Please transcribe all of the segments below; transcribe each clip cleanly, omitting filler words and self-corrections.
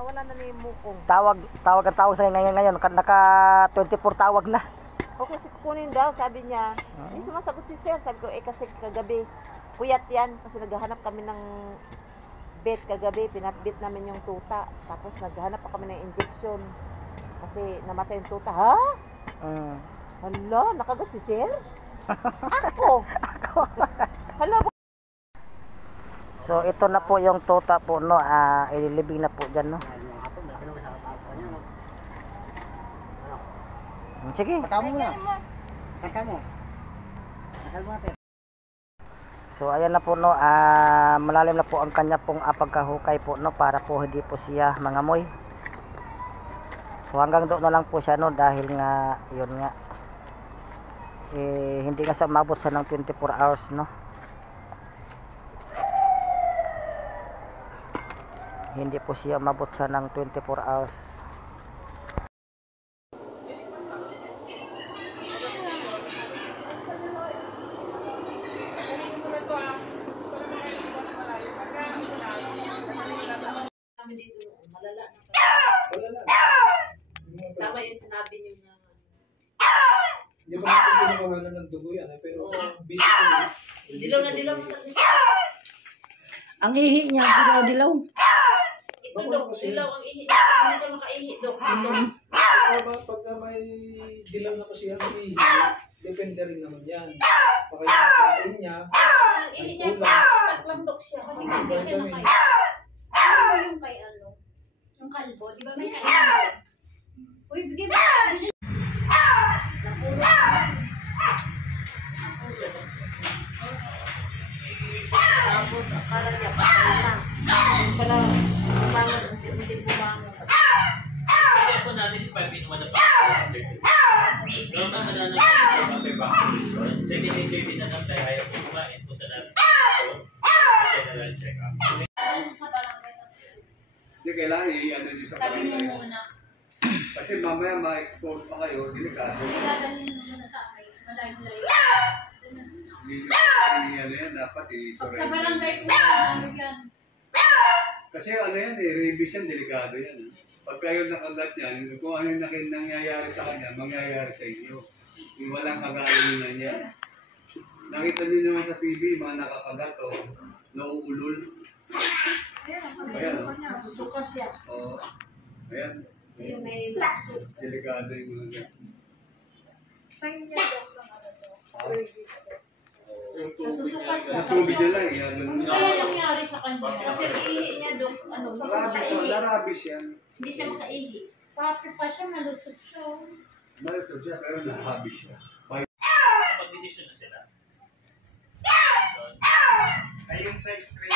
Nawala na ni Mukong. Tawag ang tawag sa ngayon. Naka 24 tawag na. O kasi kukunin daw, sabi niya. Hindi sumasagot si sir. Sabi ko, kasi kagabi, puyat yan. Kasi naghahanap kami ng bed kagabi. Pinatbit namin yung tuta. Tapos naghahanap pa kami ng injection. Kasi namatay yung tuta. Ha? Hala, nakagat si sir? Ako. Hala. So ito na po yung tuta po, no. Ililibing na po dyan, no. Sige, Kata mo na. Kata mo. Kasal mo natin. so ayan na po, no. Malalim na po ang kanya pong pagkahukay po, no, para po hindi po siya mangamoy. So hanggang doon na lang po siya, no, dahil nga yun nga hindi nga sa umabot siya ng 24 hours, no. Hindi po siya umabot siya ng 24 hours. Tama yung sinabi niyo na. Hindi ba natin ginawa ng dugo yan, pero busy ko yun. Dilaw na dilaw. Ang ihi niya, dilaw-dilaw. Ito, Dok, dilaw ang ihi. Hindi siya makaihi, Dok. Pagka may dilaw na kasi ang ihi, depende rin naman yan. Baka yung kain niya, Ang ihi niya, patak lang, Dok, siya. Kasi Hindi siya makaihi. Ano ba yung kay ano? Yung kalbo, di ba may kaihi? Uy, bigay mo. Tapos, akala niya, patay na. Yung pala, bumangon, hindi bumangon. Kaya po natin is 5 in 1 na pa. Noong nahala na po yung vaccination, second and third na lang tayo ayaw po kumain. Punta natin na lang check up. Ano sa barangay kasi? hindi kailangan i-ano nyo sa Sabi mo pagkain. muna. Kasi mamaya ma-export pa kayo, delikado. Dadalhin mo muna sa akin. Malayo-layo. Hindi nyo ano yan, dapat Pag sa barangay ko, ano yan? Kasi ano yan, rabies yan, delikado yan. Pag kayo nakagat yan, kung ano yung nangyayari sa kanya, mangyayari sa inyo. Yung walang kagalingan niya. Nakita niyo naman sa TV, mga nakakagat o nauulol. Ayan o. Nasusuka siya. Oo. Ayan. Yung may lasok. Delikado yung mga ganyan. Sign niya, Dok, ng ano, Dok. Nasusuka siya. Sa tubig na lang, yan. Ano kaya nangyari sa kanya? Kasi ihi niya, Dok, ano, hindi siya makaihi. Narabis yan. Hindi siya makaihi. Papi pa siya, malusot siya. Malusog siya, pero narabis siya. Pag-desisyon na sila. Ayun sa X-ray,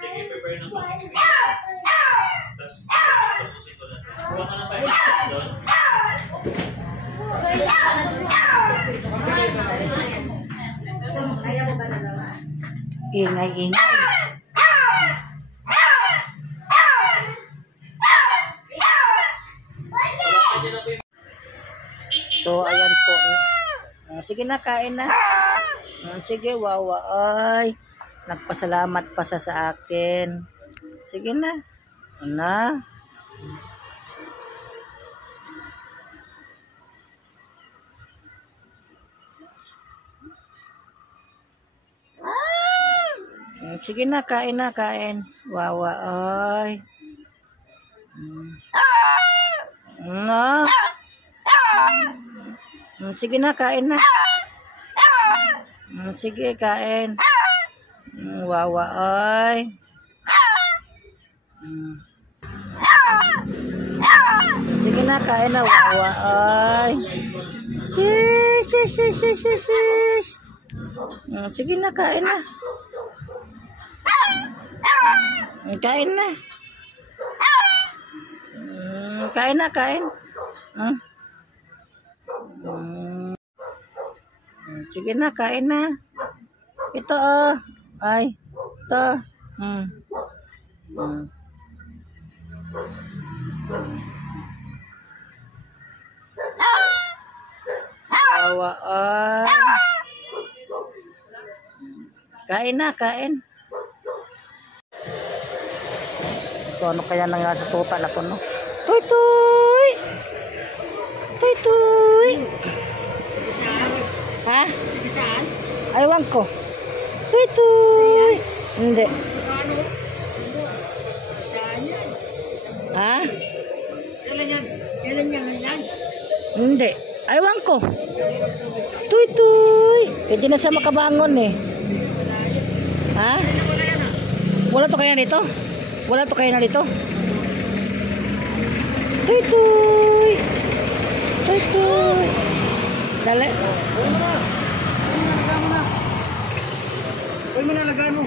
Sige, prepare na po. Tapos, susin ko lang. Kuha ka ng 5 doon. Kaya mo ba nalawa? Ingay. So ayan po. Sige na, kain na. Sige, wawa. Ay, nagpasalamat pa sa akin. Sige na. Na. Sige na, kain na, kain. Wawa, ay. Na. Sige na, kain na. Sige, kain. Wawa, ay. Sige na, kain na, wawa, ay. Sis. Sige na, kain na. Kain na. Kain na, kain. Sige na, kain na. Ito, ay. Ito. Awa, ay. Kain na, kain. So ano kaya nangyari sa tuta na to, no? Tuy tuy! Tuy tuy! Ha? Aywan ko. Tuy tuy! Hindi. Ha? Hindi. Aywan ko. Tuy tuy! Hindi na siya makabangon eh. Ha? Wala to kaya dito? Wala to kaya na dito? Tuy tuy! Tuy tuy! Dali. Uy mo na, lagaan mo.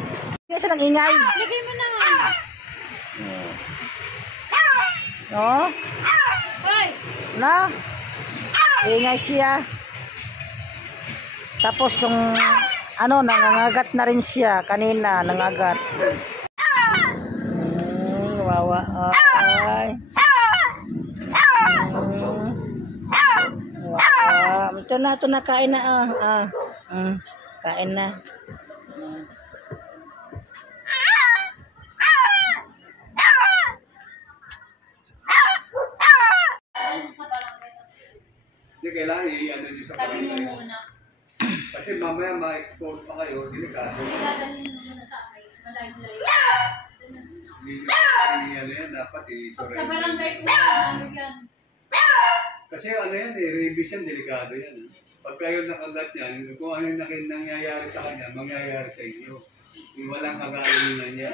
Hindi siya nag-ingay. Lagay mo na nga. No? Hoy! Na? Ingay siya. Tapos yung ano, nangangagat na rin siya kanina, nangagat. Wawa. Ay. Wawa. Ito na, kain na. Kain na. Hindi kailangan i-ano nyo sa Sabi mo barangay. muna. Kasi mamaya ma-expose pa kayo, delikado. Dadalhin mo muna sa akin. Malayo-layo. Hindi ano yan, dapat Pag sa barangay ko, ano yan? Kasi ano yan revision, delikado yan. Pag kayo nakagat yan, kung ano yung nangyayari sa kanya, mangyayari sa inyo. Yung walang kagalingan niya.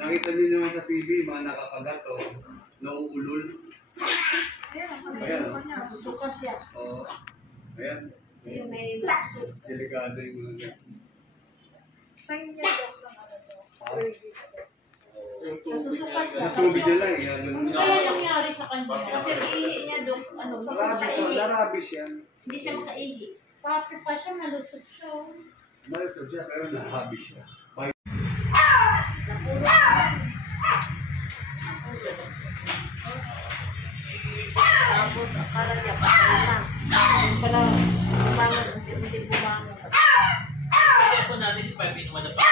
Nakita niyo naman sa TV, mga nakakagat o nauulol. Ayan, Susuka siya. oo. Ayan. Yung may Delikado yung mga ganyan. sign niya daw ng ano to. Nasusuka siya. Sa tubig nila eh. Ano kaya nangyari sa kanya? Kasi ihi niya doon, ano, hindi siya makaihi. Narabis yan. Hindi siya makaihi. Papi pa siya, malusot siya. Malusog siya, pero narabis siya. Tapos, akala niya, patay na. Yung pala, bumangon, hindi bumangon. Kaya po natin is 5 in 1 na pa.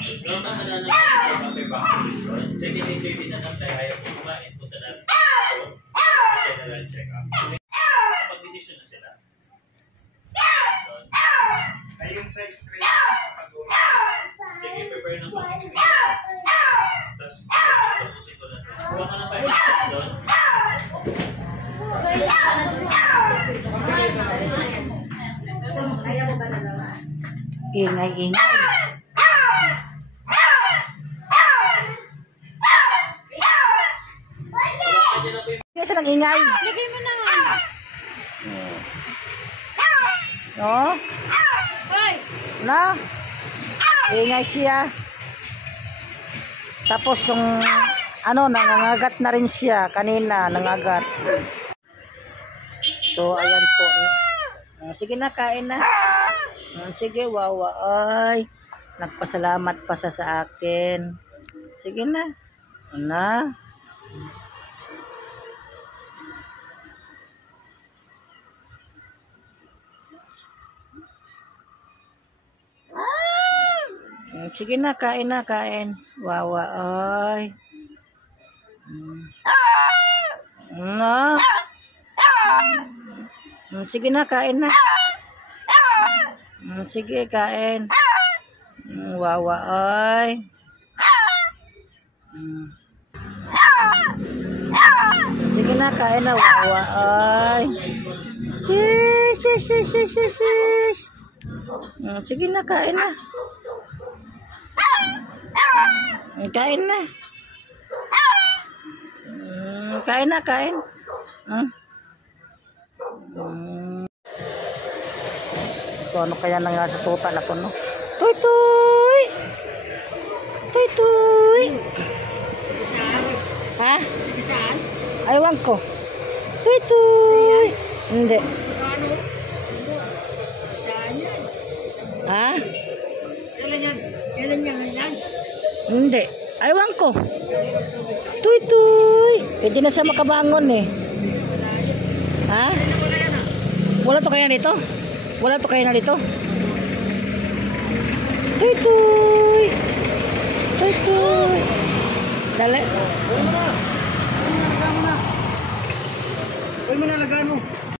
Pero mahala na po yung vaccination. Second day, third day na lang tayo ayaw po kumain. Punta natin ito. General check-up. Pag-desisyon na sila. Ay, yung sa x-ray, nakakagawa. Sige, prepare na po. Tapos, pag-desisyon ko lang. Kuha ka ng 5 minutes doon. Kaya mo ba nalawa? Ingay. Hindi siya nag-ingay. Lagay mo na nga. No? Hoy! Na? Ingay siya. Tapos yung ano, nangangagat na rin siya kanina, nangagat. So ayan po. Sige na, kain na. Sige, wawa. Ay, nagpasalamat pa sa akin. Sige na. Na? Sige na, kain. Wawa, ay. Na? Sige na, kain na. Sige, kain. Wawa, ay. Sige na, kain na, wawa, ay. Sis. Sige na, kain na. Kain na. Kain. So ano kaya nangyari sa tuta na to, no? Tuy tuy! Tuy tuy! Ha? Aywan ko. Tuy tuy! Hindi. Ha? Kailan yan? Hindi. Aywan ko. Tuy tuy! Hindi na siya makabangon eh. Ha? Wala to kaya dito? Wala to kaya na dito? Tuy tuy! Tuy tuy! Dali. Uy mo na. Uy mo na, lagaan mo.